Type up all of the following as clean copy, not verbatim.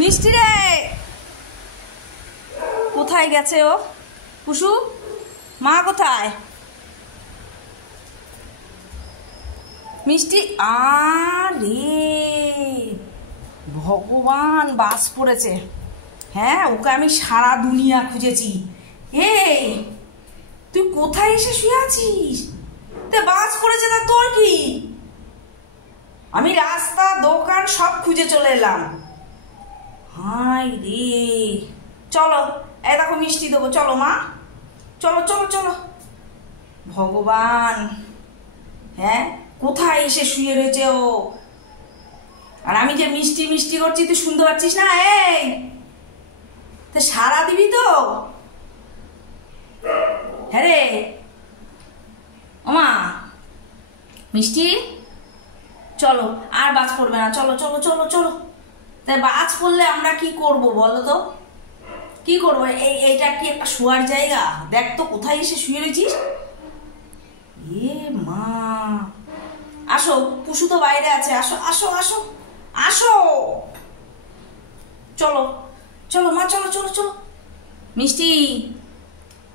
মিষ্টি রে, কোথায় গেছে ও? পুষু, মা কোথায়? মিষ্টি, আরে ভগবান, বাস পড়েছে। হ্যাঁ, ওকে আমি সারা দুনিয়া খুঁজেছি। এই তুই কোথায় এসে শুয়ে আছিস? তে বাস পড়েছে, তা তোর কি? আমি রাস্তা দোকান সব খুঁজে চলে এলাম। হাই রে, চলো, এই দেখো মিষ্টি দেবো, চলো মা, চলো চলো চলো। ভগবান, হ্যাঁ কোথায় এসে শুয়ে রয়েছে ও? আর আমি যে মিষ্টি মিষ্টি করছি, তুই শুনতে পাচ্ছিস না? এই তা সারা দিবি তো? হ্যাঁ রে ওমা, মিষ্টি চলো, আর বাজ পড়বে না, চলো চলো চলো চলো। তাই বাজ পড়লে আমরা কি করব বলো তো? কি করবো? এইটা কি একটা শোয়ার জায়গা? দেখ তো কোথায় এসে শুয়ে রয়েছিস। এ মা, আসো, পুষু তো বাইরে আছে, আসো আসো আসো আসো, চলো চলো মা, চলো চলো চলো। মিষ্টি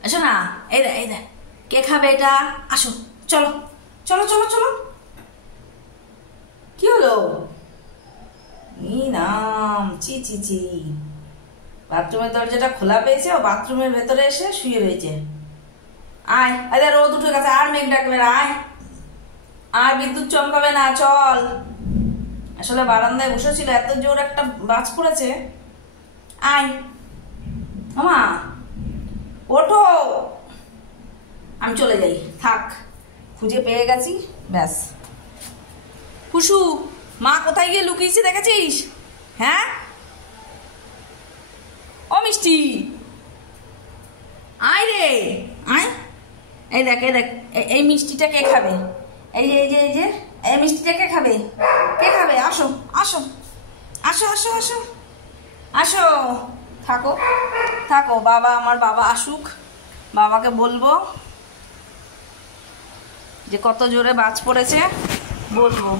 আসো না, এই দেখ এই দেখ, কে খাবে এটা? আসো, চলো চলো চলো চলো। কি হলো? এই নাম, চি চি চি, বাথরুমের দরজাটা খোলা পেয়েছে, ও বাথরুমের ভেতরে এসে শুয়ে রয়েছে। আয়, আরে রোদ উঠে গেছে, আর মেঘ ডাকবে না, আয়, আর বিদ্যুৎ চমকাবে না, চল। আসলে বারান্দায় বসেছিল, এত জোর একটা বাজ পড়েছে। আয় মামা, ওঠো, আমি চলে যাই, থাক, খুঁজে পেয়ে গেছি, ব্যাস। কুসু, মা কোথায় গিয়ে লুকিয়েছি দেখেছিস? হ্যাঁ ও মিষ্টি, আয় রে আয়, এই দেখ এই দেখ, এই মিষ্টিটা কে খাবে? এই যে এই যে এই যে, এই মিষ্টিটা কে খাবে? কে খাবে? আসো আসো আসো আসো আসো আসো, থাকো থাকো, বাবা, আমার বাবা আসুক, বাবাকে বলবো যে কত জোরে বাজ পড়েছে, বলবো।